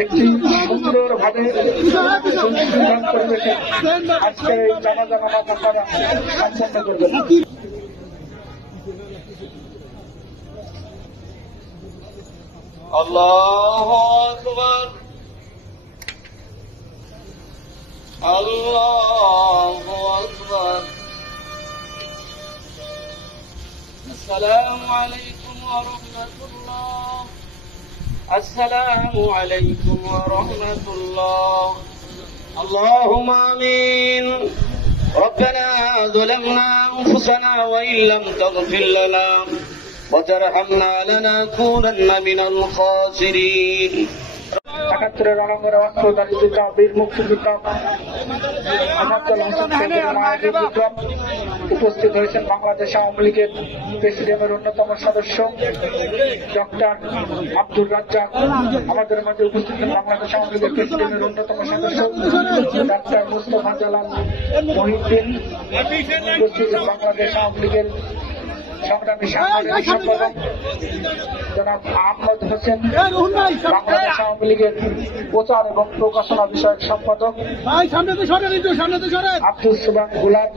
একটি সুন্দরভাবে সুশৃঙ্খল পরিবেশে আজকের এই জানাজা নামাজ আপনারা সম্পন্ন করবেন। আল্লাহু আকবার, আল্লাহু আকবার। আসসালামু আলাইকুম ওয়া রাহমাতুল্লাহ, আসসালামু আলাইকুম ওয়া রাহমাতুল্লাহ। আল্লাহুম্মা আমিন। ربنا ظلمنا أنفسنا وإن لم تغفر لنا وترحمنا لنكونن من الخاسرين। একাত্তরের রণাঙ্গনে অস্ত্রধারী যোদ্ধা বীর মুক্তিযোদ্ধা আসাদুল হোসেন বিক্রম উপস্থিত হয়েছেন বাংলাদেশ আওয়ামী লীগের প্রেসিডিয়ামের অন্যতম সদস্য ডক্টর আব্দুর রাজ্জাক। আমাদের মাঝে উপস্থিত বাংলাদেশ আওয়ামী লীগের প্রেসিডিয়ামের অন্যতম সদস্য ডক্টর মুস্তফা জালাল মহিউদ্দিন, উপস্থিত বাংলাদেশ আওয়ামী লীগের সংগ্রামী সাংগঠনিক সম্পাদক জনাব আহমদ হোসেন, বাংলাদেশ আওয়ামী লীগের প্রচার এবং প্রকাশনা বিষয়ক সম্পাদক আব্দুল সুবান গুলাব,